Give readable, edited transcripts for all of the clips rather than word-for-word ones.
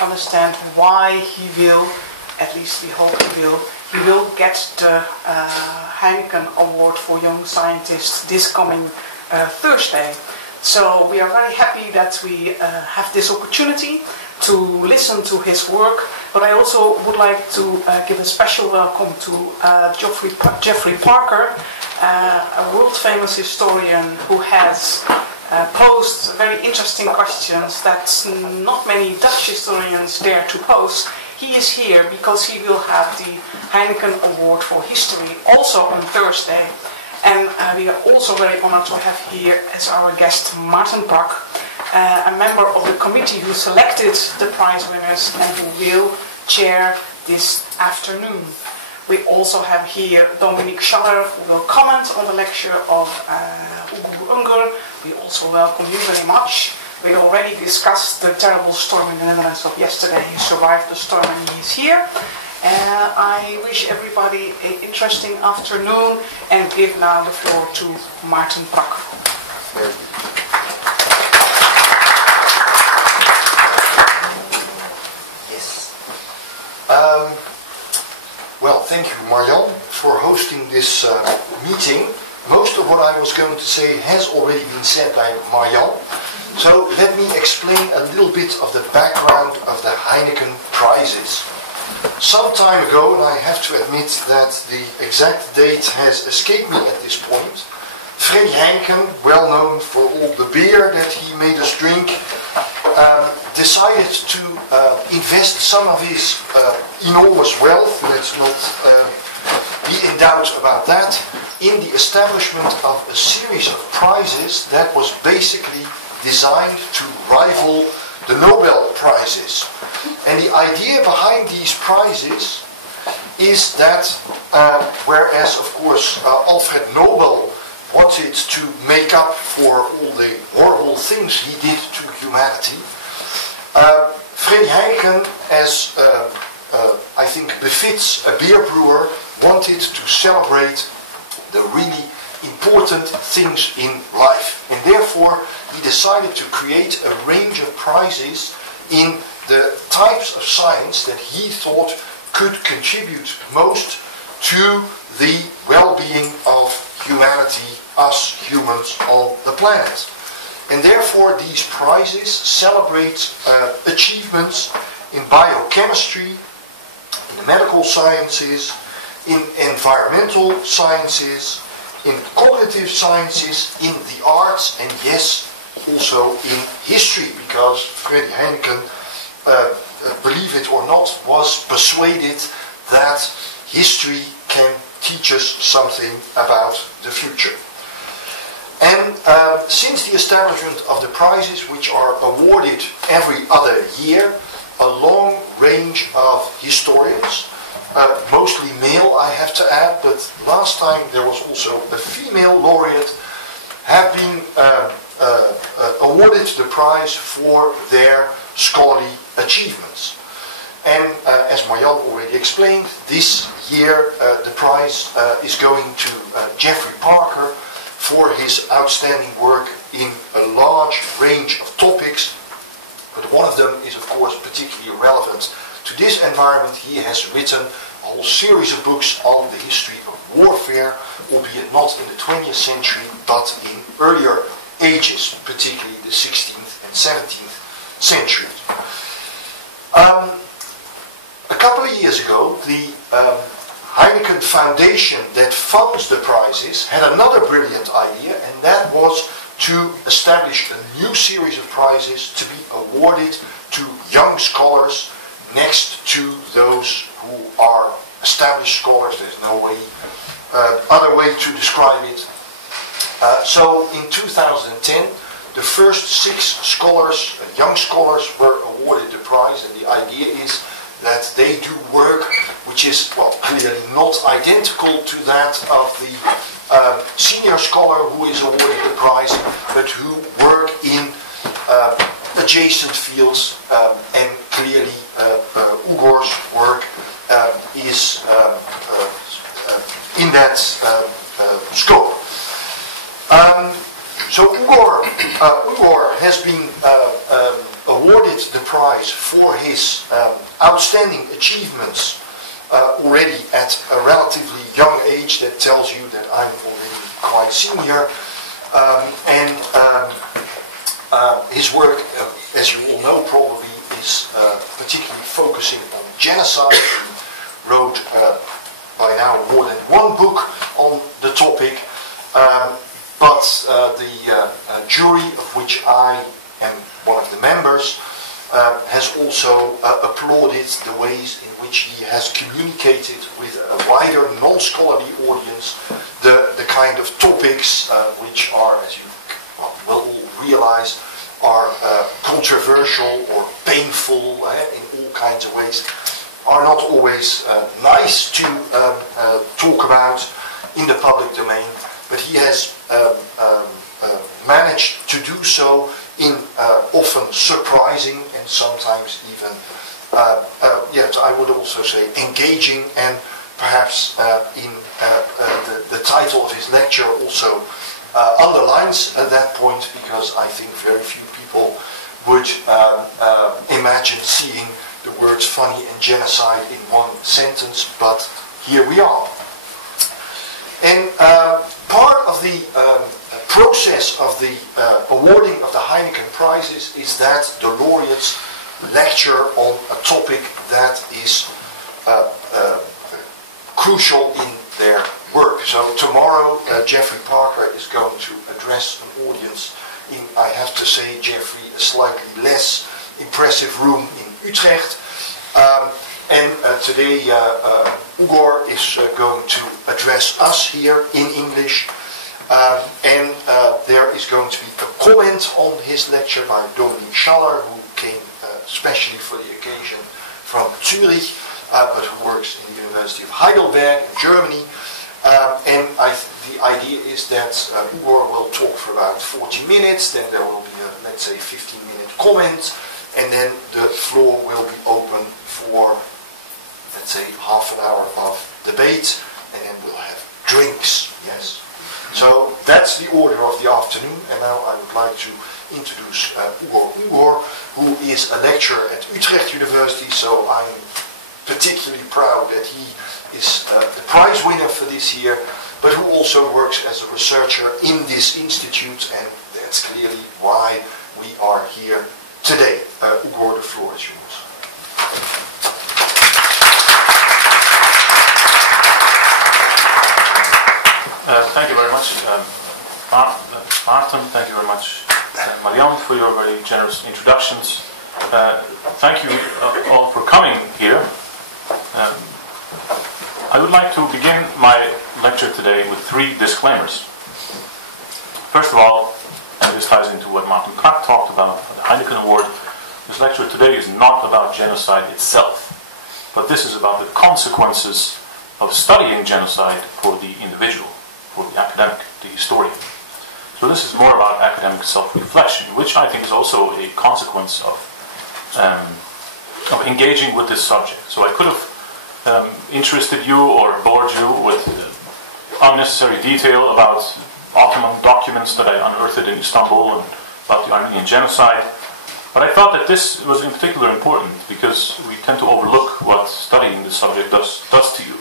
understand why he will, at least we hope he will get the Heineken Award for Young Scientists this coming Thursday. So we are very happy that we have this opportunity to listen to his work, but I also would like to give a special welcome to Geoffrey Parker, a world-famous historian who has posed very interesting questions that not many Dutch historians dare to pose. He is here because he will have the Heineken Award for History also on Thursday. And we are also very honored to have here as our guest Maarten Prak, a member of the committee who selected the prize winners and who will chair this afternoon. We also have here Dominik Schaller, who will comment on the lecture of Uğur Ümit. We also welcome you very much. We already discussed the terrible storm in the Netherlands of yesterday. He survived the storm and he is here. I wish everybody an interesting afternoon and give now the floor to Maarten Prak. Yes. Well, thank you, Marjan, for hosting this meeting. Most of what I was going to say has already been said by Marjan. So let me explain a little bit of the background of the Heineken Prizes. Some time ago, and I have to admit that the exact date has escaped me at this point, Freddy Heineken, well known for all the beer that he made us drink, decided to invest some of his enormous wealth, let's not be in doubt about that, in the establishment of a series of prizes that was basically designed to rival the Nobel Prizes. And the idea behind these prizes is that, whereas of course Alfred Nobel wanted to make up for all the horrible things he did to humanity, Freddy Heineken, as I think befits a beer brewer, wanted to celebrate the really important things in life. And therefore he decided to create a range of prizes in the types of science that he thought could contribute most to the well-being of humanity, us humans on the planet. And therefore these prizes celebrate achievements in biochemistry, in the medical sciences, in environmental sciences, in cognitive sciences, in the arts, and yes, also in history, because Freddy Heineken, believe it or not, was persuaded that history can teach us something about the future. And since the establishment of the prizes, which are awarded every other year, a long range of historians, mostly male I have to add, but last time there was also a female laureate, have been awarded the prize for their scholarly achievements. And as Marjan already explained, this year the prize is going to Geoffrey Parker for his outstanding work in a large range of topics, but one of them is of course particularly relevant to this environment. He has written a whole series of books on the history of warfare, albeit not in the 20th century, but in earlier ages, particularly the 16th and 17th centuries. A couple of years ago, the Heineken Foundation that funds the prizes had another brilliant idea, and that was to establish a new series of prizes to be awarded to young scholars next to those who are established scholars. There's no way, other way to describe it. So in 2010, the first 6 scholars, young scholars, were awarded the prize, and the idea is that they do work which is, well, clearly not identical to that of the senior scholar who is awarded the prize, but who work in adjacent fields, and clearly Uğur's work is in that scope. So Uğur has been awarded the prize for his outstanding achievements already at a relatively young age. That tells you that I'm already quite senior. His work, as you all know probably, is particularly focusing on genocide. He wrote by now more than one book on the topic, but the jury, of which I am one of the members, has also applauded the ways in which he has communicated with a wider non-scholarly audience the kind of topics which are, as you will all realize, are controversial or painful in all kinds of ways, are not always nice to talk about in the public domain, but he has managed to do so in often surprising and sometimes even, I would also say, engaging, and perhaps in the title of his lecture also underlines that point, because I think very few people would imagine seeing the words funny and genocide in one sentence, but here we are. And part of the process of the awarding of the Heineken Prizes is that the laureates lecture on a topic that is crucial in their work. So tomorrow Jeffrey Parker is going to address an audience in, I have to say, Jeffrey, a slightly less impressive room in Utrecht. And today Uğur is going to address us here in English. And there is going to be a comment on his lecture by Dominik Schaller, who came especially for the occasion from Zurich, but who works in the University of Heidelberg in Germany. And the idea is that Uğur will talk for about 40 minutes, then there will be a, let's say, 15-minute comment, and then the floor will be open for, let's say, half an hour of debate, and then we'll have drinks, yes. So that's the order of the afternoon, and now I would like to introduce Uğur Ümit, who is a lecturer at Utrecht University, so I'm particularly proud that he is the prize winner for this year, but who also works as a researcher in this institute, and that's clearly why we are here today. Uğur, the floor is yours. Thank you very much, Maarten. Thank you very much, Marjan, for your very generous introductions. Thank you all for coming here. I would like to begin my lecture today with 3 disclaimers. First of all, and this ties into what Maarten Prak talked about for the Heineken Award, this lecture today is not about genocide itself, but this is about the consequences of studying genocide for the individual, for the academic, the historian. So this is more about academic self-reflection, which I think is also a consequence of engaging with this subject. So I could have interested you or bored you with unnecessary detail about Ottoman documents that I unearthed in Istanbul and about the Armenian genocide, but I thought that this was in particular important because we tend to overlook what studying this subject does to you.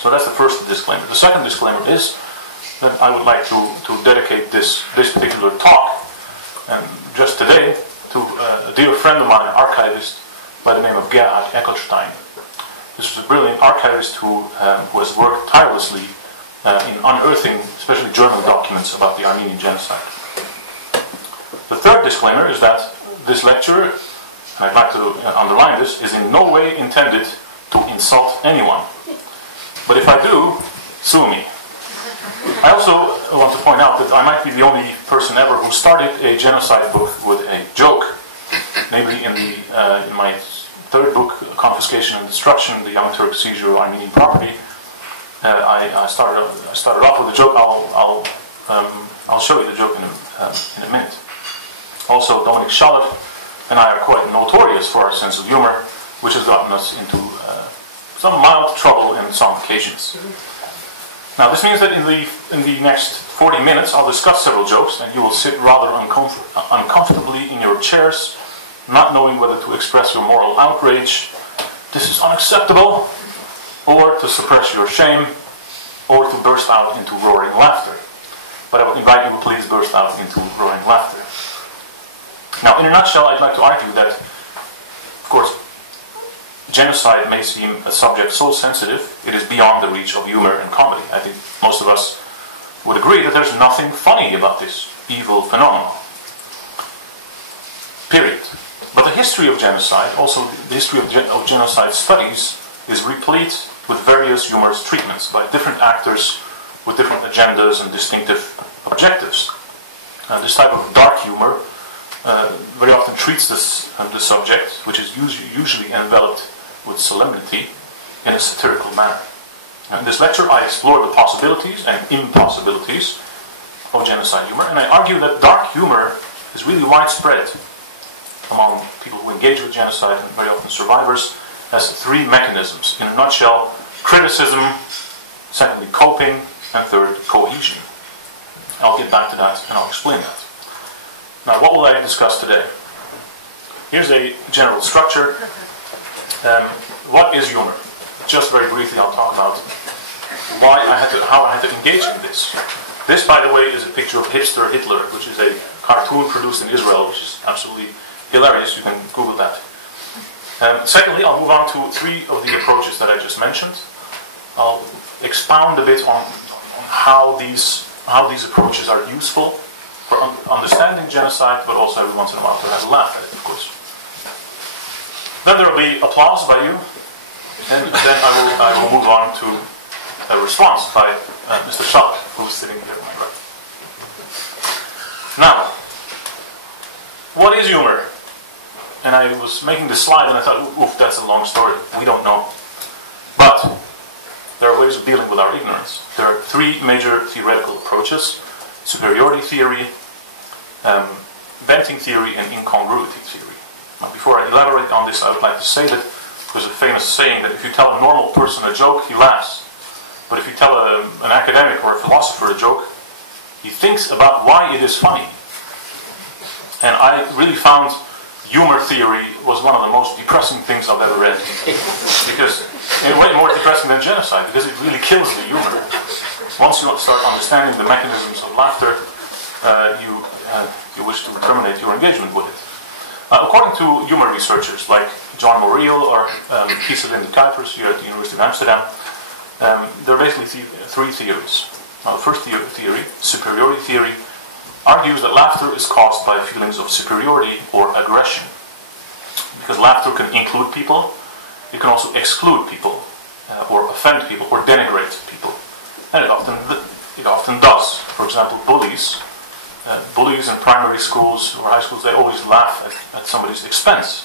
So that's the first disclaimer. The second disclaimer is that I would like to dedicate this particular talk, and just today, to a dear friend of mine, an archivist by the name of Gerhard Eckelstein. This is a brilliant archivist who has worked tirelessly in unearthing, especially German documents about the Armenian genocide. The third disclaimer is that this lecture, and I'd like to underline this, is in no way intended to insult anyone. But if I do, sue me. I also want to point out that I might be the only person ever who started a genocide book with a joke. Namely, in my third book, Confiscation and Destruction, the Young Turk Seizure of Armenian Property, I started off with a joke. I'll show you the joke in a minute. Also, Dominik Schaller and I are quite notorious for our sense of humor, which has gotten us into some mild trouble in some occasions. Now this means that in the next 40 minutes I'll discuss several jokes, and you will sit rather uncomfortably in your chairs, not knowing whether to express your moral outrage, this is unacceptable, or to suppress your shame, or to burst out into roaring laughter. But I would invite you to please burst out into roaring laughter. Now, in a nutshell, I'd like to argue that, of course, genocide may seem a subject so sensitive, it is beyond the reach of humor and comedy. I think most of us would agree that there's nothing funny about this evil phenomenon. Period. But the history of genocide, also the history of genocide studies, is replete with various humorous treatments by different actors with different agendas and distinctive objectives. This type of dark humor very often treats the subject, which is usually enveloped with solemnity, in a satirical manner. Now, in this lecture I explore the possibilities and impossibilities of genocide humor, and I argue that dark humor is really widespread among people who engage with genocide, and very often survivors, as three mechanisms. In a nutshell, criticism, secondly coping, and third, cohesion. I'll get back to that and I'll explain that. Now, what will I discuss today? Here's a general structure. What is humor? Just very briefly, I'll talk about how I had to engage in this. This, by the way, is a picture of hipster Hitler, which is a cartoon produced in Israel, which is absolutely hilarious. You can Google that. Secondly, I'll move on to three of the approaches that I just mentioned. I'll expound a bit on how these approaches are useful for understanding genocide, but also every once in a while to have a laugh at it, of course. Then there will be applause by you, and then I will move on to a response by Mr. Schaller, who's sitting here on my right. Now, what is humor? And I was making this slide and I thought, oof, that's a long story. We don't know. But there are ways of dealing with our ignorance. There are three major theoretical approaches: superiority theory, venting theory, and incongruity theory. Now, before I elaborate on this, I would like to say that there's a famous saying that if you tell a normal person a joke, he laughs. But if you tell an academic or a philosopher a joke, he thinks about why it is funny. And I really found humor theory was one of the most depressing things I've ever read. Because, in a way, more depressing than genocide, because it really kills the humor. Once you start understanding the mechanisms of laughter, you wish to terminate your engagement with it. According to humor researchers like John Morrill or Kieselinde Kuipers here at the University of Amsterdam, there are basically three theories. Now, the first theory, superiority theory, argues that laughter is caused by feelings of superiority or aggression. Because laughter can include people, it can also exclude people, or offend people, or denigrate people. And it often does. For example, bullies in primary schools or high schools, they always laugh at somebody's expense.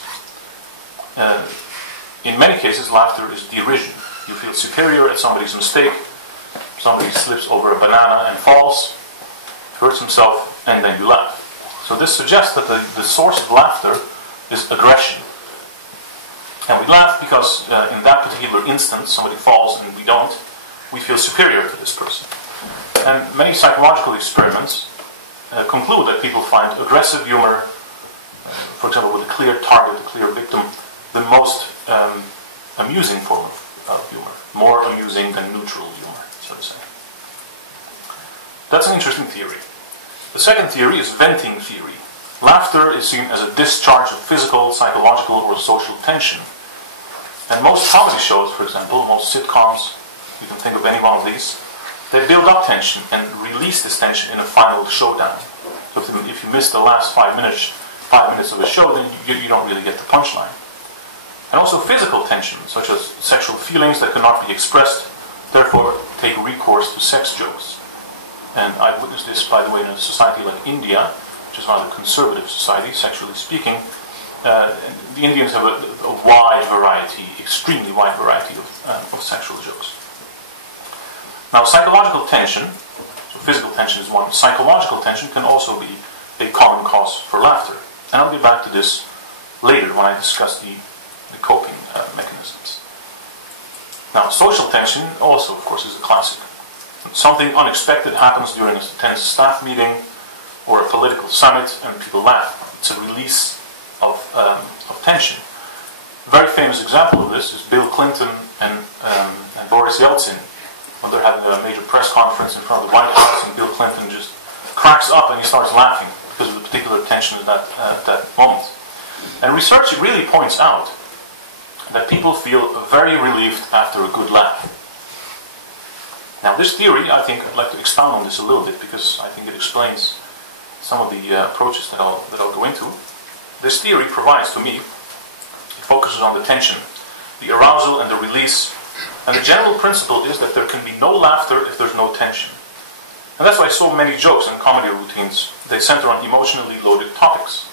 In many cases, laughter is derision. You feel superior at somebody's mistake. Somebody slips over a banana and falls, hurts himself, and then you laugh. So this suggests that the source of laughter is aggression. And we laugh because in that particular instance, somebody falls and we don't, we feel superior to this person. And many psychological experiments conclude that people find aggressive humor, for example with a clear target, a clear victim, the most amusing form of humor. More amusing than neutral humor, so to say. That's an interesting theory. The second theory is venting theory. Laughter is seen as a discharge of physical, psychological, or social tension. And most comedy shows, for example, most sitcoms, you can think of any one of these, they build up tension and release this tension in a final showdown. So if you miss the last 5 minutes of a show, then you don't really get the punchline. And also physical tension, such as sexual feelings that cannot be expressed, therefore take recourse to sex jokes. And I've witnessed this, by the way, in a society like India, which is rather a conservative society, sexually speaking. The Indians have a wide variety, extremely wide variety of sexual jokes. Now, psychological tension, so physical tension is one, psychological tension can also be a common cause for laughter. And I'll get back to this later when I discuss the coping mechanisms. Now, social tension also, of course, is a classic. Something unexpected happens during a tense staff meeting or a political summit, and people laugh. It's a release of tension. A very famous example of this is Bill Clinton and Boris Yeltsin, when they're having a major press conference in front of the White House, and Bill Clinton just cracks up and he starts laughing because of the particular tension at that moment. And research really points out that people feel very relieved after a good laugh. Now, this theory, I think, I'd like to expound on this a little bit because I think it explains some of the approaches that I'll go into. This theory provides to me, it focuses on the tension, the arousal and the release, and the general principle is that there can be no laughter if there's no tension. And that's why so many jokes and comedy routines, they center on emotionally loaded topics.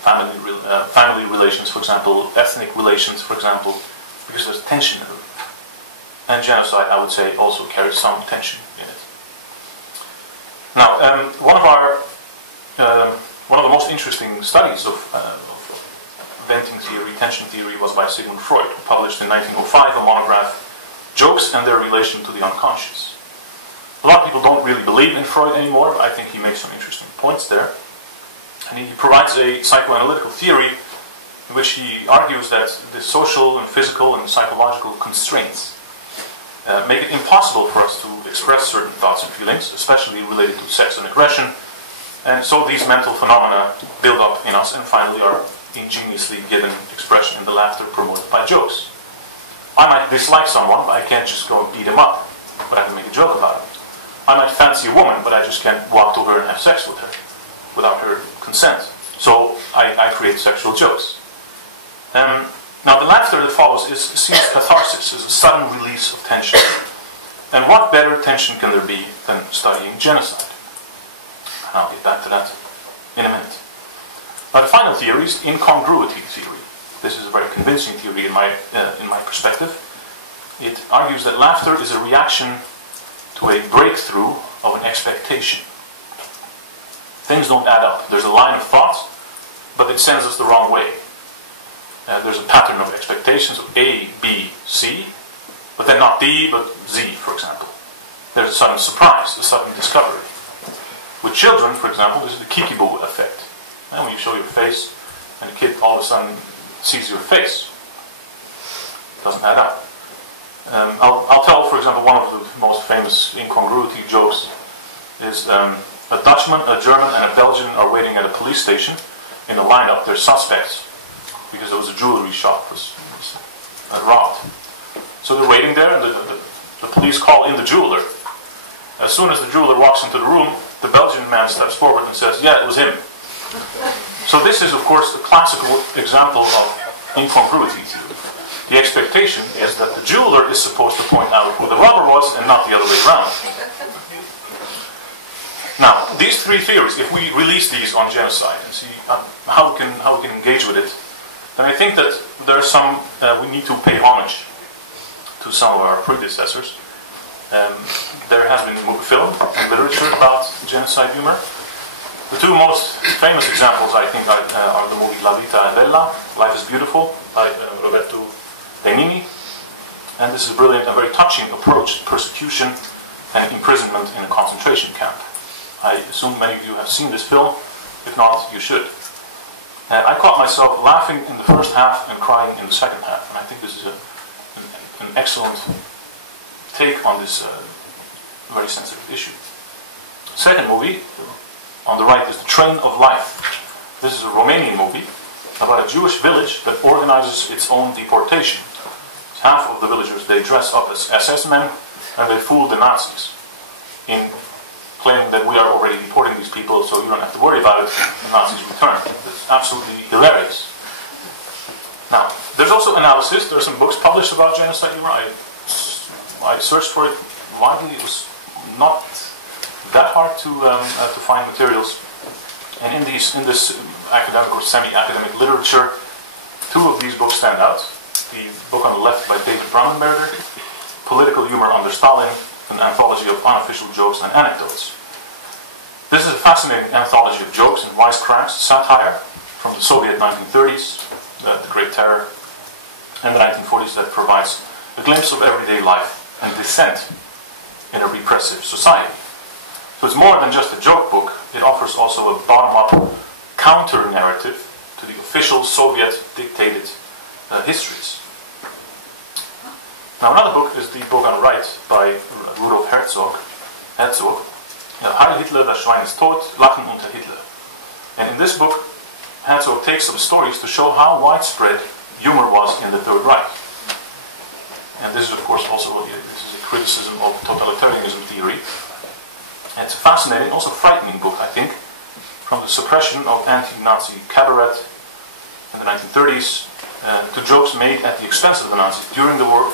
Family relations, for example, ethnic relations, for example, because there's tension in them. And genocide, I would say, also carries some tension in it. Now, one of the most interesting studies of venting theory, tension theory, was by Sigmund Freud, who published in 1905 a monograph, Jokes and Their Relation to the Unconscious. A lot of people don't really believe in Freud anymore, but I think he makes some interesting points there. And he provides a psychoanalytical theory in which he argues that the social and physical and psychological constraints make it impossible for us to express certain thoughts and feelings, especially related to sex and aggression. And so these mental phenomena build up in us and finally are ingeniously given expression in the laughter promoted by jokes. I might dislike someone, but I can't just go and beat him up, but I can make a joke about it. I might fancy a woman, but I just can't walk to her and have sex with her without her consent. So I create sexual jokes. Now the laughter that follows is seen as catharsis, as a sudden release of tension. And what better tension can there be than studying genocide? And I'll get back to that in a minute. Now the final theory is incongruity theory. This is a very convincing theory in my perspective. It argues that laughter is a reaction to a breakthrough of an expectation. Things don't add up. There's a line of thought, but it sends us the wrong way. There's a pattern of expectations of A, B, C, but then not D, but Z, for example. There's a sudden surprise, a sudden discovery. With children, for example, this is the kikibu effect. And when you show your face, and the kid all of a sudden sees your face. It doesn't add up. I'll tell, for example, one of the most famous incongruity jokes is a Dutchman, a German, and a Belgian are waiting at a police station in a lineup. They're suspects because there was a jewelry shop was robbed. So they're waiting there, and the police call in the jeweler. As soon as the jeweler walks into the room, the Belgian man steps forward and says, "Yeah, it was him." So this is, of course, a classical example of incongruity theory. The expectation is that the jeweler is supposed to point out who the robber was and not the other way around. Now, these three theories, if we release these on genocide and see how we can engage with it, then I think that there are some, we need to pay homage to some of our predecessors. There has been film and literature about genocide humor. The two most famous examples, I think, are the movie La Vita è Bella, Life is Beautiful, by Roberto Benigni. And this is a brilliant and very touching approach to persecution and imprisonment in a concentration camp. I assume many of you have seen this film. If not, you should. I caught myself laughing in the first half and crying in the second half. And I think this is an excellent take on this very sensitive issue. Second movie, on the right, is The Train of Life. This is a Romanian movie about a Jewish village that organizes its own deportation. Half of the villagers, they dress up as SS men and they fool the Nazis in claiming that we are already deporting these people, so you don't have to worry about it, the Nazis return. It's absolutely hilarious. Now, there's also analysis. There are some books published about genocide humor. I searched for it widely. It was not that hard to find materials. And in this academic or semi-academic literature, two of these books stand out. The book on the left by David Brannenberger, Political Humor Under Stalin, an anthology of unofficial jokes and anecdotes. This is a fascinating anthology of jokes and wisecracks, satire from the Soviet 1930s, the Great Terror, and the 1940s that provides a glimpse of everyday life and dissent in a repressive society. So it's more than just a joke book. It offers also a bottom-up counter-narrative to the official Soviet-dictated histories. Now another book is the book on the right by Rudolf Herzog, Heil Hitler, das Schwein ist tot, Lachen unter Hitler. And in this book, Herzog takes some stories to show how widespread humor was in the Third Reich. And this is, of course, also a criticism of totalitarianism theory. And it's a fascinating, also frightening book, I think, from the suppression of anti-Nazi cabaret in the 1930s to jokes made at the expense of the Nazis during the war,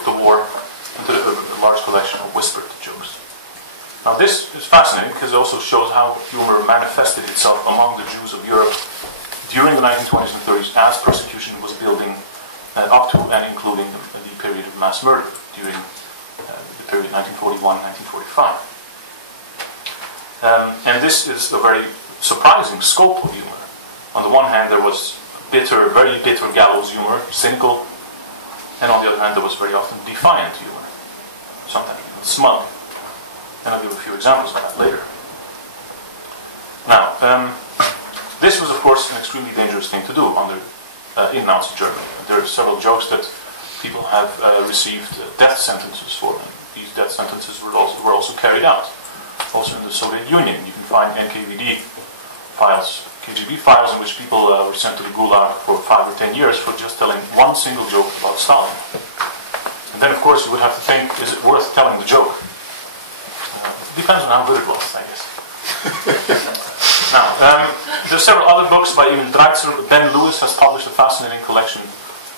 and to a large collection of whispered jokes. Now this is fascinating because it also shows how humor manifested itself among the Jews of Europe during the 1920s and 30s as persecution was building up to and including the period of mass murder during the period 1941-1945. And this is a very surprising scope of humor. On the one hand, there was bitter, very bitter gallows humor, cynical, and on the other hand, there was very often defiant humor, sometimes even smug. And I'll give a few examples of that later. Now, this was, of course, an extremely dangerous thing to do in Nazi Germany. There are several jokes that people have received death sentences for, and these death sentences were also carried out. Also in the Soviet Union, you can find NKVD files, KGB files, in which people were sent to the Gulag for 5 or 10 years for just telling one single joke about Stalin. And then, of course, you would have to think, is it worth telling the joke? Depends on how good it was, I guess. Now, there are several other books by Emil Dreitzer. Ben Lewis has published a fascinating collection,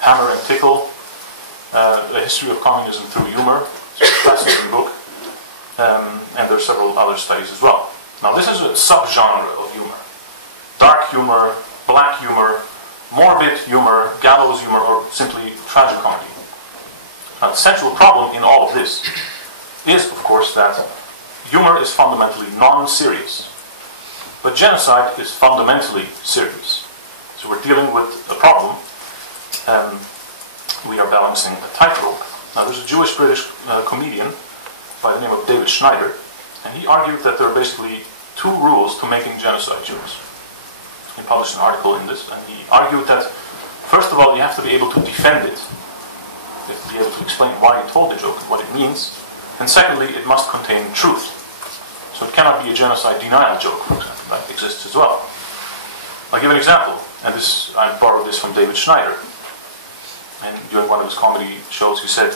Hammer and Tickle, A History of Communism Through Humor. It's a fascinating book. And there are several other studies as well. Now, this is a subgenre of humor. Dark humor, black humor, morbid humor, gallows humor, or simply tragicomedy. Now, the central problem in all of this is, of course, that humor is fundamentally non-serious. But genocide is fundamentally serious. So we're dealing with a problem, and we are balancing a tightrope. Now, there's a Jewish-British comedian by the name of David Schneider, and he argued that there are basically 2 rules to making genocide jokes. He published an article in this, and he argued that, first of all, you have to be able to defend it. You have to be able to explain why you told the joke and what it means. And secondly, it must contain truth. So it cannot be a genocide denial joke, for example. That exists as well. I'll give an example, and I borrowed this from David Schneider. And during one of his comedy shows, he said,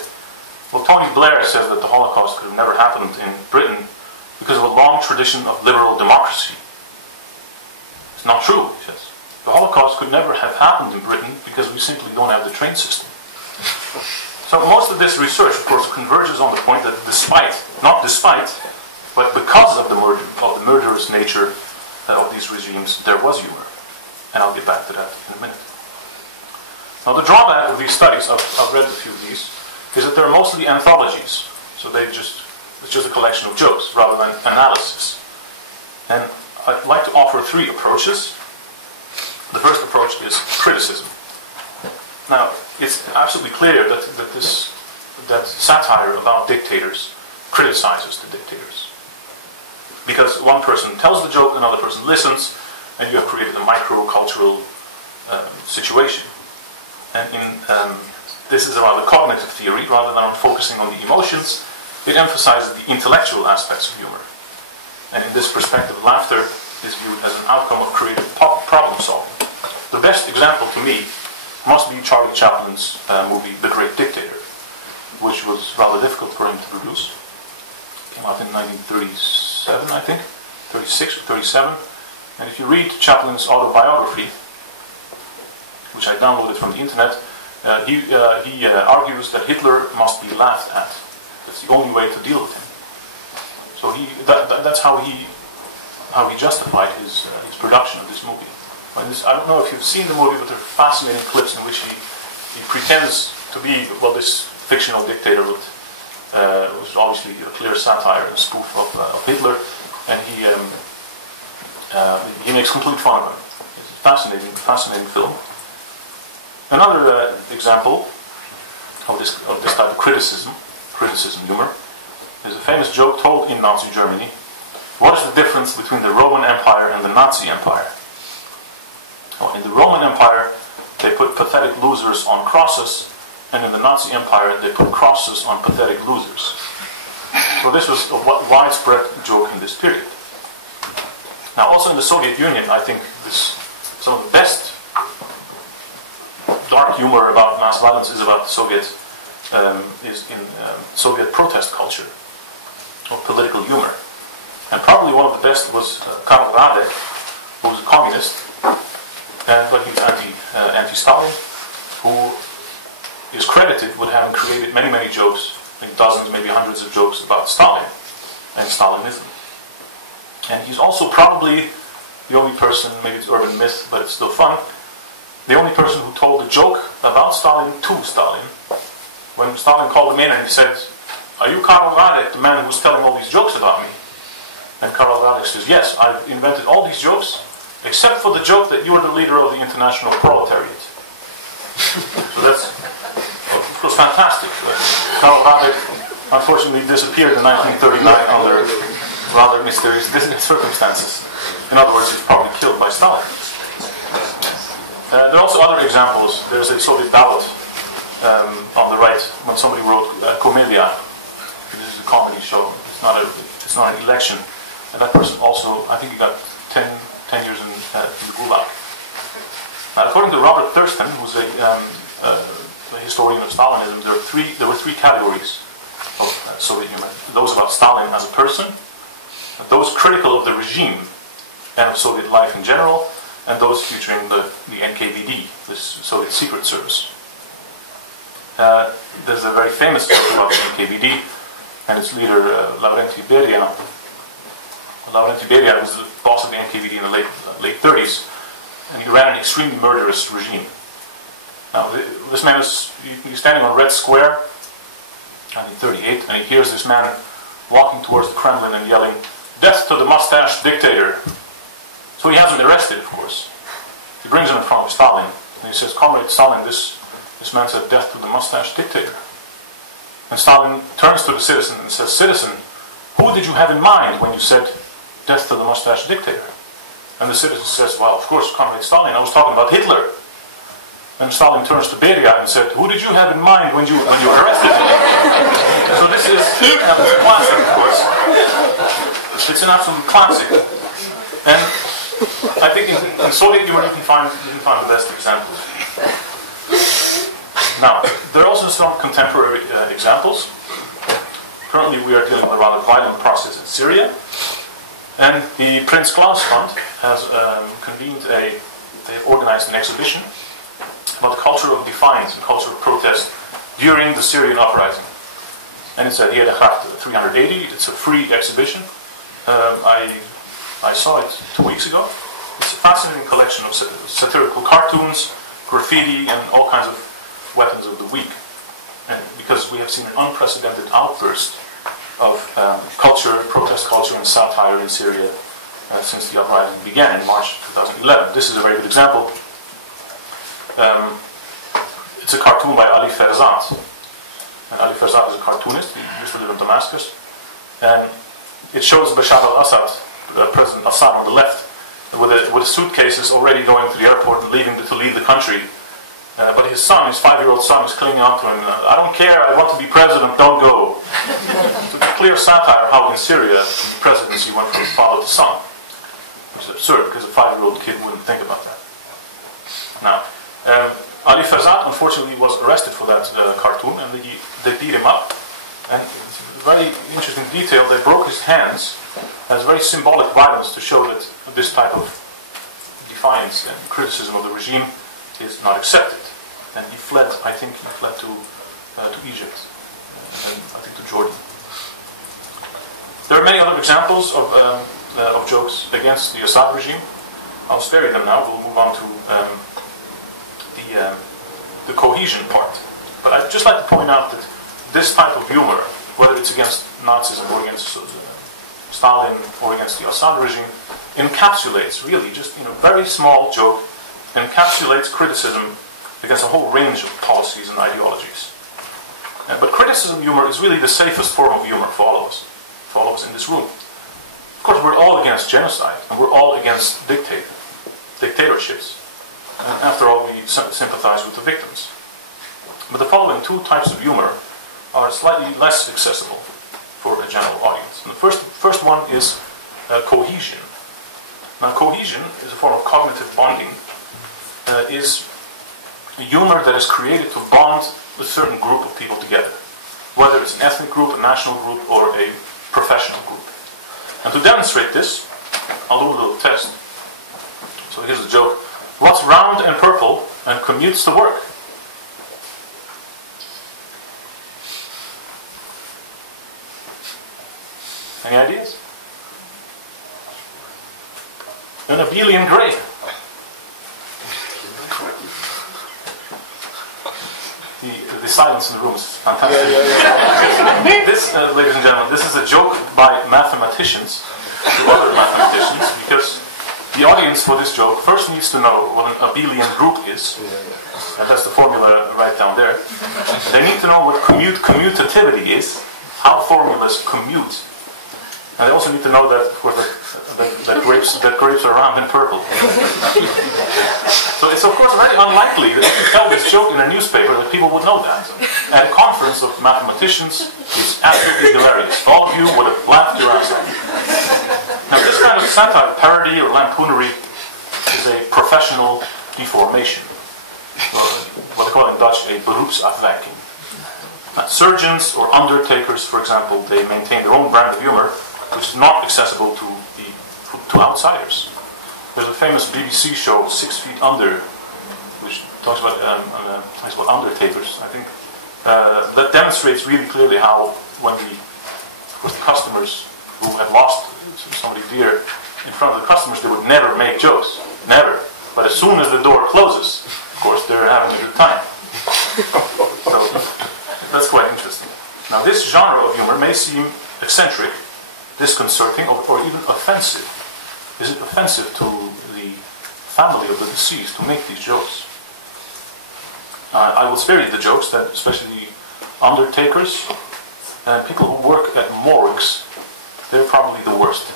well, Tony Blair says that the Holocaust could have never happened in Britain because of a long tradition of liberal democracy. It's not true, he says. The Holocaust could never have happened in Britain because we simply don't have the train system. So most of this research, of course, converges on the point that not despite, but because of the murderous nature of these regimes, there was humor. And I'll get back to that in a minute. Now, the drawback of these studies, I've read a few of these, is that they're mostly anthologies. So it's just a collection of jokes rather than analysis. And I'd like to offer 3 approaches. The first approach is criticism. Now, it's absolutely clear that satire about dictators criticizes the dictators. Because one person tells the joke, another person listens, and you have created a micro-cultural situation. And this is about the cognitive theory, rather than on focusing on the emotions. It emphasizes the intellectual aspects of humor. And in this perspective, laughter is viewed as an outcome of creative problem solving. The best example to me must be Charlie Chaplin's movie The Great Dictator, which was rather difficult for him to produce. It came out in 1937, I think, 36 or 37. And if you read Chaplin's autobiography, which I downloaded from the internet, he argues that Hitler must be laughed at. That's the only way to deal with him. So that's how he justified his production of this movie. I don't know if you've seen the movie, but there are fascinating clips in which he pretends to be, well, this fictional dictator was obviously a clear satire and spoof of Hitler, and he makes complete fun of him. It's a fascinating film. Another example of this type of criticism humor, There's a famous joke told in Nazi Germany. What is the difference between the Roman Empire and the Nazi Empire? Well, in the Roman Empire, they put pathetic losers on crosses, and in the Nazi Empire, they put crosses on pathetic losers. So this was a widespread joke in this period. Now, also in the Soviet Union, I think some of the best dark humor about mass violence is about the Soviet Soviet protest culture, or political humor. And probably one of the best was Karl Radek, who was a communist, but he was anti-Stalin, who is credited with having created many, many jokes, like dozens, maybe hundreds of jokes about Stalin and Stalinism. And he's also probably the only person, maybe it's urban myth, but it's still fun, the only person who told a joke about Stalin to Stalin. When Stalin called him in and he said, "Are you Karl Radek, the man who's telling all these jokes about me?" And Karl Radek says, "Yes, I've invented all these jokes, except for the joke that you are the leader of the international proletariat." So that's, of course, fantastic. Karl Radek unfortunately disappeared in 1939 under rather mysterious circumstances. In other words, he was probably killed by Stalin. There are also other examples. There's a Soviet ballad on the right when somebody wrote Komedia. This is a comedy show. It's not an election. And that person also, I think he got 10 years in the Gulag. Now, according to Robert Thurston, who's a historian of Stalinism, there were three categories of Soviet humor. Those about Stalin as a person, those critical of the regime and of Soviet life in general, and those featuring the NKVD, the Soviet Secret Service. There's a very famous joke about the NKVD and its leader, Lavrentiy Beria. Lavrentiy Beria was the boss of the NKVD in the late 30s, and he ran an extremely murderous regime. Now, this man he's standing on Red Square, 1938, and he hears this man walking towards the Kremlin and yelling, "Death to the mustached dictator." So he has him arrested, of course. He brings him in front of Stalin, and he says, "Comrade Stalin, this man said death to the mustached dictator." And Stalin turns to the citizen and says, "Citizen, who did you have in mind when you said death to the mustached dictator?" And the citizen says, "Well, of course, Comrade Stalin, I was talking about Hitler." And Stalin turns to Beria and said, "Who did you have in mind when you arrested him?" So this is a classic, of course. It's an absolute classic. And I think in Soviet humor you can find the best examples. Now, there are also some contemporary examples. Currently we are dealing with a rather violent process in Syria. And the Prince Claus Fund has they've organized an exhibition about the culture of defiance and culture of protest during the Syrian uprising. And it's at Heidelberg 380. It's a free exhibition. I saw it 2 weeks ago. It's a fascinating collection of satirical cartoons, graffiti, and all kinds of weapons of the weak. And because we have seen an unprecedented outburst of protest culture and satire in Syria since the uprising began in March 2011. This is a very good example. It's a cartoon by Ali Ferzat. And Ali Ferzat is a cartoonist. He used to live in Damascus. And it shows Bashar al-Assad, President Assad on the left, with suitcases already going to the airport and to leave the country. But his 5-year-old son, is clinging on to him. "I don't care, I want to be president, don't go." It's a clear satire how in Syria the presidency went from father to son. Which is absurd, because a 5-year-old kid wouldn't think about that. Now, Ali Ferzat, unfortunately, was arrested for that cartoon, and they beat him up. And it's a very interesting detail, they broke his hands as very symbolic violence to show that this type of defiance and criticism of the regime is not accepted. And he fled, I think he fled to Egypt, and I think to Jordan. There are many other examples of jokes against the Assad regime. I'll spare you them now, we'll move on to the cohesion part. But I'd just like to point out that this type of humor, whether it's against Nazism or against Stalin or against the Assad regime, encapsulates really just very small joke, encapsulates criticism against a whole range of policies and ideologies. But criticism humor is really the safest form of humor for all of us in this room. Of course, we're all against genocide, and we're all against dictatorships. And after all, we sympathize with the victims. But the following two types of humor are slightly less accessible for a general audience. And the first one is cohesion. Now, cohesion is a form of cognitive bonding. Is humor that is created to bond a certain group of people together, whether it's an ethnic group, a national group, or a professional group. And to demonstrate this, I'll do a little test. So here's a joke. What's round and purple and commutes to work? Any ideas? An abelian grape. The silence in the room is fantastic. This, ladies and gentlemen, this is a joke by mathematicians to other mathematicians, because the audience for this joke first needs to know what an abelian group is, and that's the formula right down there. They need to know what commutativity is, how formulas commute, and they also need to know that, of course, that grapes are round and purple. So it's of course very unlikely that if you tell this joke in a newspaper that people would know that. At a conference of mathematicians, it's absolutely hilarious. All of you would have laughed your ass off. Now this kind of satire, parody or lampoonery is a professional deformation. What they call in Dutch a beroepsafwijking. Surgeons or undertakers, for example, they maintain their own brand of humor, which is not accessible to outsiders. There's a famous BBC show, 6 Feet Under, which talks about undertakers, I think, that demonstrates really clearly how when the customers who have lost somebody dear in front of the customers, they would never make jokes, never. But as soon as the door closes, of course, they're having a good time. So that's quite interesting. Now, this genre of humor may seem eccentric, disconcerting, or even offensive. Is it offensive to the family of the deceased to make these jokes? I will spare you the jokes that especially undertakers and people who work at morgues, they're probably the worst.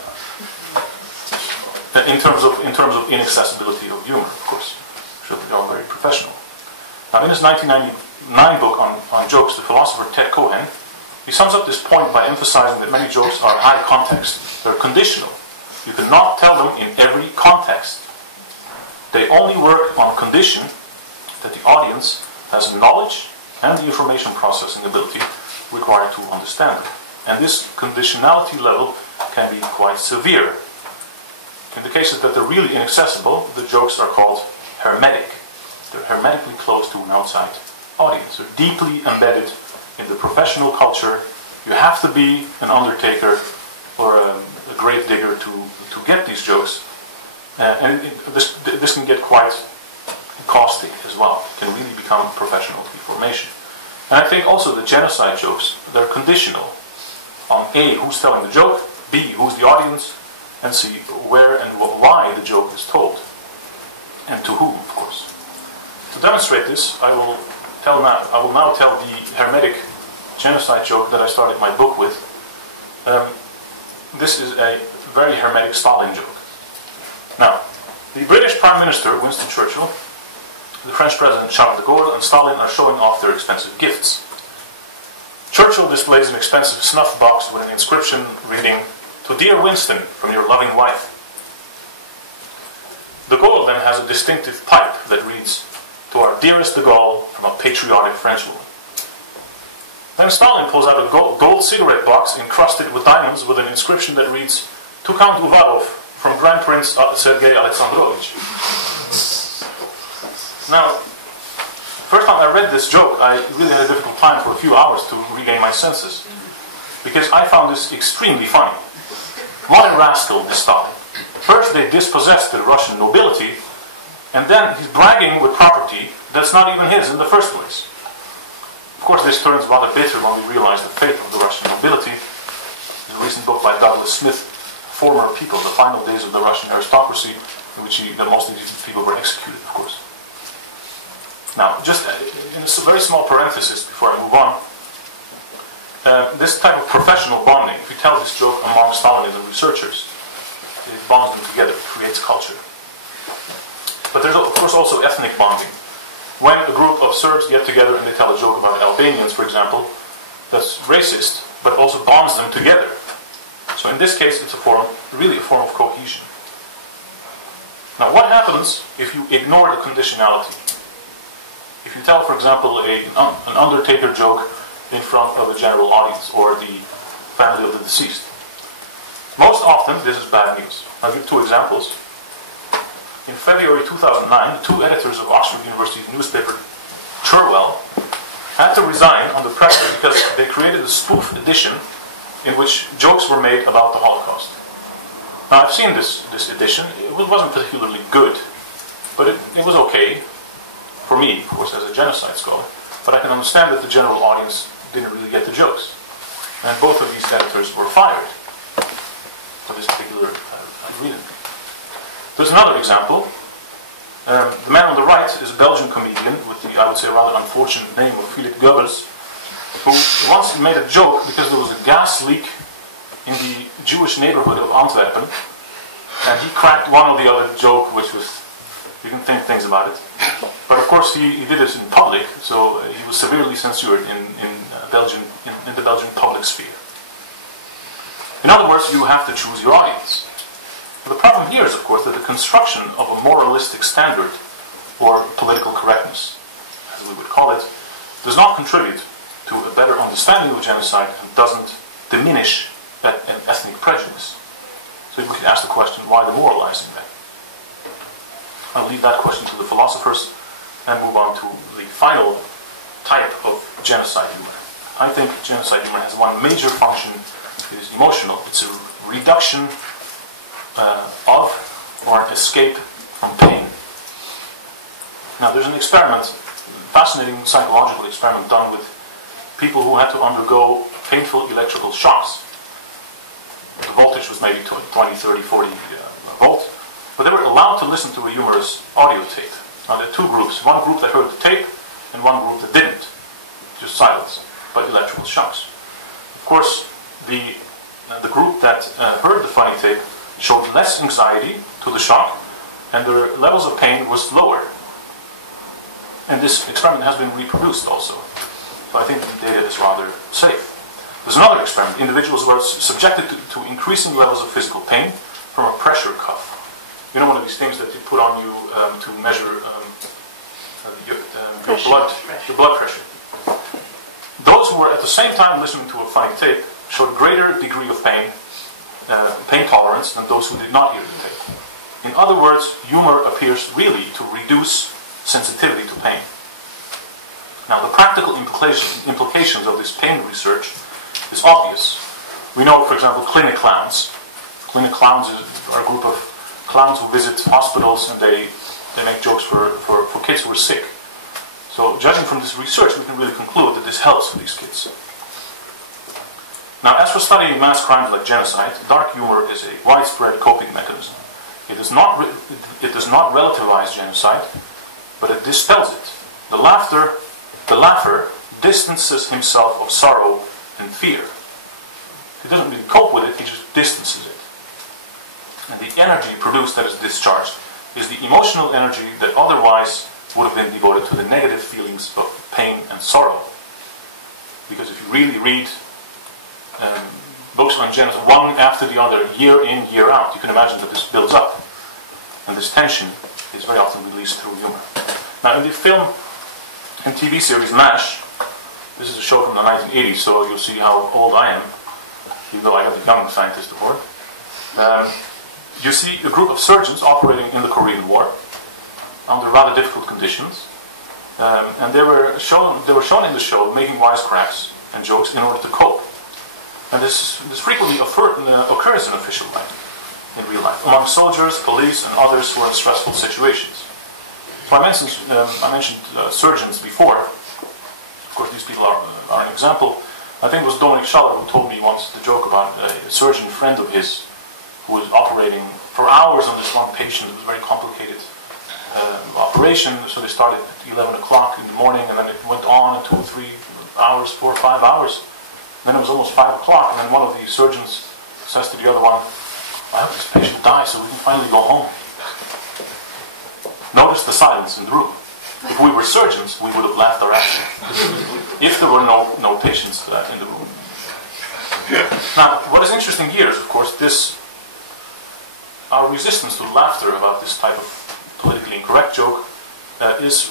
In terms of inaccessibility of humor, of course. Sure, they're all very professional. Now, in his 1999 book on jokes, the philosopher Ted Cohen, he sums up this point by emphasizing that many jokes are high context. They're conditional. You cannot tell them in every context. They only work on condition that the audience has knowledge and the information processing ability required to understand them. And this conditionality level can be quite severe. In the cases that they're really inaccessible, the jokes are called hermetic. They're hermetically closed to an outside audience. They're deeply embedded in the professional culture. You have to be an undertaker or a grave digger to get these jokes. This can get quite costly as well. It can really become professional deformation. And I think also the genocide jokes, they're conditional on A, who's telling the joke, B, who's the audience, and C, where and why the joke is told. And to whom, of course. To demonstrate this, I will now tell the hermetic genocide joke that I started my book with. This is a very hermetic Stalin joke. Now, the British Prime Minister, Winston Churchill, the French President Charles de Gaulle, and Stalin are showing off their expensive gifts. Churchill displays an expensive snuff box with an inscription reading, "To dear Winston, from your loving wife." De Gaulle then has a distinctive pipe that reads, "To our dearest de Gaulle, from a patriotic Frenchwoman." Then Stalin pulls out a gold cigarette box encrusted with diamonds with an inscription that reads, "To Count Uvadov, from Grand Prince Sergei Alexandrovich." Now, first time I read this joke, I really had a difficult time for a few hours to regain my senses, because I found this extremely funny. What a rascal, this Stalin. First they dispossessed the Russian nobility, and then he's bragging with property that's not even his in the first place. Of course, this turns rather bitter when we realize the fate of the Russian nobility. There's a recent book by Douglas Smith, Former People, The Final Days of the Russian Aristocracy, in which most of these people were executed, of course. Now, just in a very small parenthesis before I move on, this type of professional bonding, if you tell this joke among Stalinism researchers, it bonds them together, it creates culture. But there's of course also ethnic bonding. When a group of Serbs get together and they tell a joke about Albanians, for example, that's racist, but also bonds them together. So in this case, it's really a form of cohesion. Now, what happens if you ignore the conditionality? If you tell, for example, an undertaker joke in front of a general audience or the family of the deceased. Most often, this is bad news. I'll give two examples. In February 2009, the two editors of Oxford University's newspaper, Cherwell, had to resign under pressure because they created a spoof edition in which jokes were made about the Holocaust. Now, I've seen this edition. It wasn't particularly good, but it was okay for me, of course, as a genocide scholar. But I can understand that the general audience didn't really get the jokes. And both of these editors were fired for this particular reason. There's another example. The man on the right is a Belgian comedian with the, I would say, rather unfortunate name of Philip Goebbels, who once made a joke because there was a gas leak in the Jewish neighborhood of Antwerpen, and he cracked one or the other joke, which was, you can think things about it. But of course he did it in public, so he was severely censored in the Belgian public sphere. In other words, you have to choose your audience. The problem here is, of course, that the construction of a moralistic standard, or political correctness, as we would call it, does not contribute to a better understanding of genocide and doesn't diminish an ethnic prejudice. So we could ask the question, why the moralizing then? I'll leave that question to the philosophers and move on to the final type of genocide humor. I think genocide humor has one major function. It is emotional. It's a reduction of or an escape from pain. Now, there's an experiment, fascinating psychological experiment done with people who had to undergo painful electrical shocks. The voltage was maybe 20, 30, 40 volt, but they were allowed to listen to a humorous audio tape. Now, there are two groups. One group that heard the tape and one group that didn't. Just silence, but electrical shocks. Of course, the group that heard the funny tape showed less anxiety to the shock, and their levels of pain was lower. And this experiment has been reproduced also. So I think the data is rather safe. There's another experiment. Individuals were subjected to increasing levels of physical pain from a pressure cuff. You know, one of these things that you put on you to measure your blood pressure. Those who were at the same time listening to a funny tape showed greater degree of pain tolerance than those who did not hear the tape. In other words, humor appears really to reduce sensitivity to pain. Now, the practical implications of this pain research is obvious. We know, for example, clinic clowns. Clinic clowns are a group of clowns who visit hospitals and they make jokes for kids who are sick. So, judging from this research, we can really conclude that this helps for these kids. Now, as for studying mass crimes like genocide, dark humor is a widespread coping mechanism. It does not relativize genocide, but it dispels it. The laugher distances himself of sorrow and fear. He doesn't really cope with it, he just distances it. And the energy produced that is discharged is the emotional energy that otherwise would have been devoted to the negative feelings of pain and sorrow. Because if you really read books on genocide, one after the other, year in, year out, you can imagine that this builds up. And this tension is very often released through humor. Now, in the film and TV series MASH, this is a show from the 1980s, so you'll see how old I am, even though I got the Young Scientist Award. You see a group of surgeons operating in the Korean War under rather difficult conditions, and they were shown in the show making wisecracks and jokes in order to cope. And this frequently occurs in official life, in real life, among soldiers, police, and others who are in stressful situations. So I mentioned surgeons before. Of course, these people are an example. I think it was Dominik Schaller who told me once the joke about a surgeon friend of his who was operating for hours on this one patient. It was a very complicated operation, so they started at 11 o'clock in the morning, and then it went on 2 or 3 hours, 4 or 5 hours. Then it was almost 5 o'clock, and then one of the surgeons says to the other one, I hope this patient dies so we can finally go home. Notice the silence in the room. If we were surgeons, we would have laughed our asses off. If there were no patients in the room. Now, what is interesting here is, of course, our resistance to laughter about this type of politically incorrect joke is,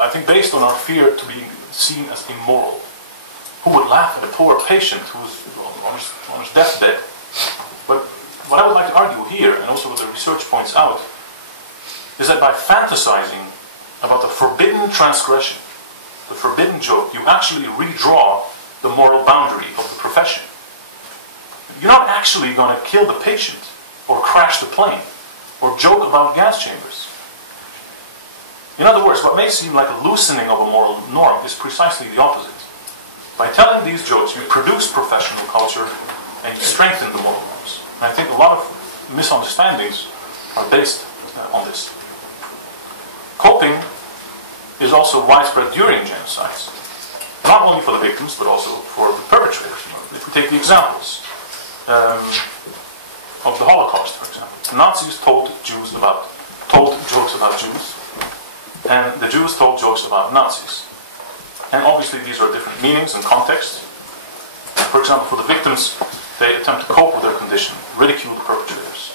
I think, based on our fear to be seen as immoral. Who would laugh at a poor patient who's on his deathbed? But what I would like to argue here, and also what the research points out, is that by fantasizing about the forbidden transgression, the forbidden joke, you actually redraw the moral boundary of the profession. You're not actually going to kill the patient, or crash the plane, or joke about gas chambers. In other words, what may seem like a loosening of a moral norm is precisely the opposite. By telling these jokes, you produce professional culture and you strengthen the moral norms. And I think a lot of misunderstandings are based on this. Coping is also widespread during genocides, not only for the victims but also for the perpetrators. If we take the examples of the Holocaust, for example, the Nazis told jokes about Jews, and the Jews told jokes about Nazis. And obviously these are different meanings and contexts. For example, for the victims, they attempt to cope with their condition, ridicule the perpetrators.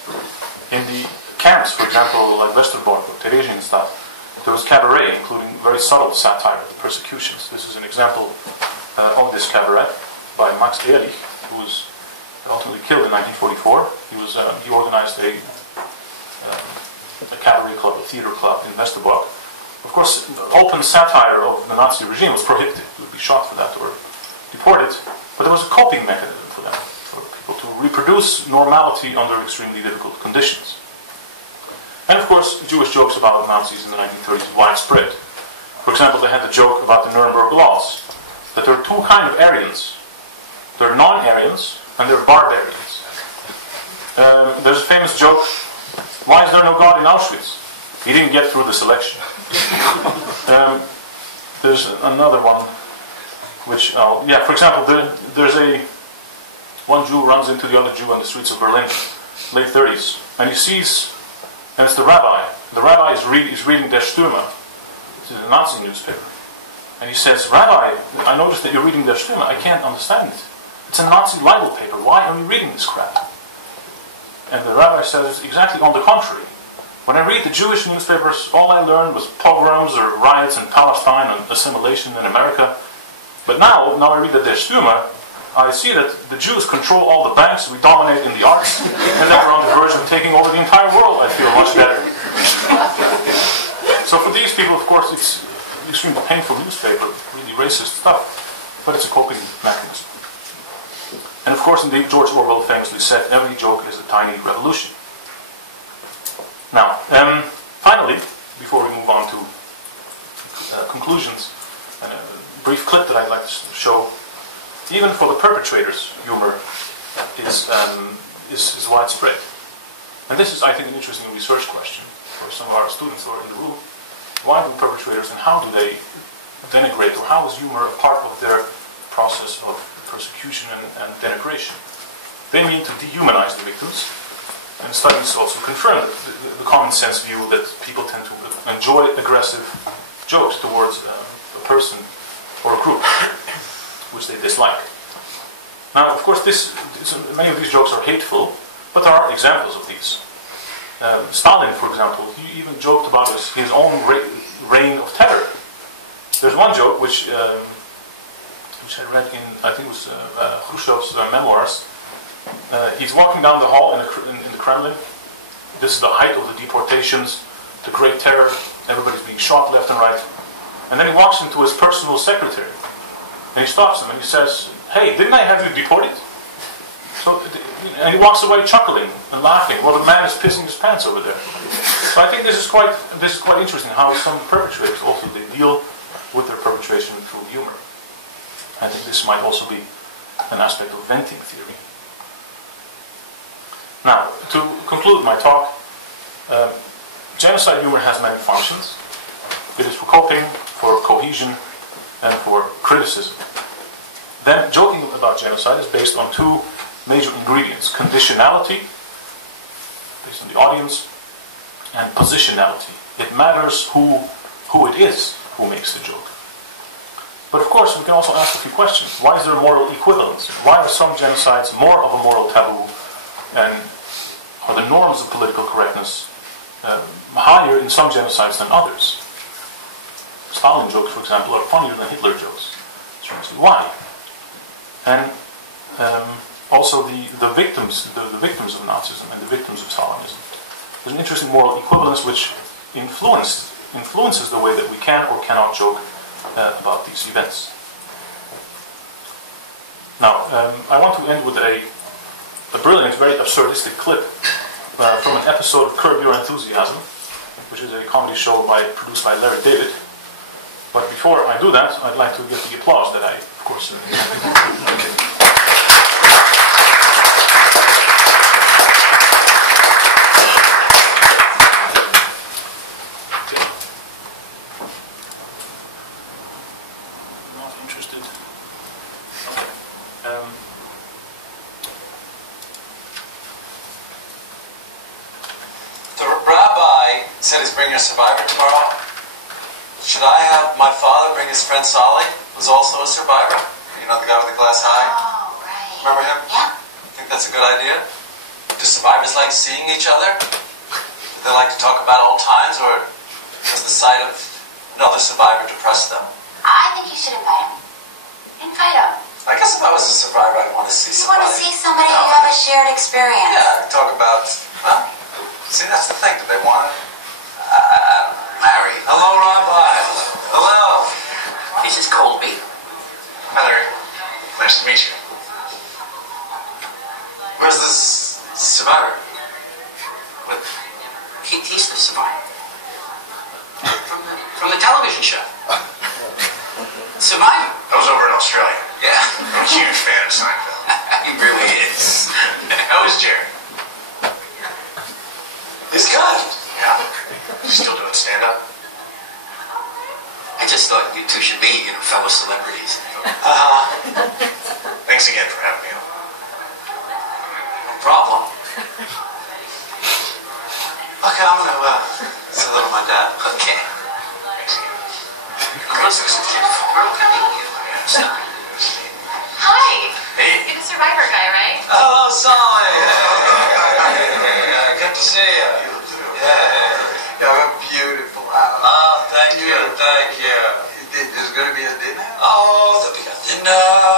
In the camps, for example, like Westerbork or Theresienstadt, there was cabaret, including very subtle satire of the persecutions. This is an example of this cabaret by Max Ehrlich, who was ultimately killed in 1944. He organized a cabaret club, a theater club in Westerbork. Of course, open satire of the Nazi regime was prohibited. You would be shot for that or deported. But there was a coping mechanism for them, for people to reproduce normality under extremely difficult conditions. And of course, Jewish jokes about Nazis in the 1930s were widespread. For example, they had the joke about the Nuremberg laws, that there are two kinds of Aryans. There are non-Aryans and there are barbarians. There's a famous joke, why is there no God in Auschwitz? He didn't get through the selection. There's another one, which, for example, there's one Jew runs into the other Jew on the streets of Berlin, late 30s, and he sees, and it's the rabbi. The rabbi is reading Der Stürmer, this is a Nazi newspaper, and he says, Rabbi, I noticed that you're reading Der Stürmer, I can't understand it. It's a Nazi libel paper, why are you reading this crap? And the rabbi says, exactly on the contrary. When I read the Jewish newspapers, all I learned was pogroms or riots in Palestine and assimilation in America. But now I read the Der Stürmer, I see that the Jews control all the banks, we dominate in the arts, and that we're on the verge of taking over the entire world. I feel much better. So for these people, of course, it's an extremely painful newspaper, really racist stuff, but it's a coping mechanism. And of course, indeed, George Orwell famously said, every joke is a tiny revolution. Now, finally, before we move on to conclusions, and a brief clip that I'd like to show, even for the perpetrators, humor is widespread. And this is, I think, an interesting research question for some of our students who are in the room. Why do perpetrators and how do they denigrate, or how is humor a part of their process of persecution and denigration? They mean to dehumanize the victims. And studies also confirm the common sense view that people tend to enjoy aggressive jokes towards a person or a group which they dislike. Now, of course, many of these jokes are hateful, but there are examples of these. Stalin, for example, he even joked about his own reign of terror. There's one joke which I read in, I think it was Khrushchev's memoirs. He's walking down the hall in the Kremlin. This is the height of the deportations, the Great Terror. Everybody's being shot left and right. And then he walks into his personal secretary. And he stops him and he says, hey, didn't I have you deported? And he walks away chuckling and laughing. Well, the man is pissing his pants over there. So I think this is quite interesting how some perpetrators also they deal with their perpetration through humor. I think this might also be an aspect of venting theory. Now, to conclude my talk, genocide humor has many functions. It is for coping, for cohesion, and for criticism. then joking about genocide is based on two major ingredients: conditionality, based on the audience, and positionality. It matters who it is who makes the joke. But of course, we can also ask a few questions. Why is there moral equivalence? Why are some genocides more of a moral taboo, and are the norms of political correctness higher in some genocides than others? Stalin jokes, for example, are funnier than Hitler jokes. Why? And also the victims of Nazism and the victims of Stalinism. There's an interesting moral equivalence which influences the way that we can or cannot joke about these events. Now, I want to end with a brilliant, very absurdistic clip from an episode of Curb Your Enthusiasm, which is a comedy show produced by Larry David. But before I do that, I'd like to get the applause that I, of course, okay. Said he's bringing a survivor tomorrow. Should I have my father bring his friend Sally, who's also a survivor? You know, the guy with the glass eye? Oh, right. Remember him? Yeah. Think that's a good idea? Do survivors like seeing each other? Do they like to talk about old times, or does the sight of another survivor depress them? I think you should invite him. Invite him. I guess if I was a survivor, I'd want to see somebody. You want to see somebody you have a shared experience. Yeah, talk about, well, see, that's the thing. Do they want to? Larry. Hello, Rabbi. Hello. This is Colby. Hi, Larry. Nice to meet you. Where's this survivor? Well, he's the survivor. From the television show. Survivor. I was over in Australia. Yeah. I'm a huge fan of Seinfeld. He really is. How is Jerry? He's good. Yeah. Still doing stand-up? I just thought you two should be, fellow celebrities. Thanks again for having me on. No problem. Okay, I'm gonna say hello to my dad. Okay. Thanks again. Hi. Hey. You're the survivor guy, right? Hello, Sally. Good to see you. Yeah. You have a beautiful house. Oh, thank you. Thank you. There's going to be a dinner? Oh, there'll be a dinner.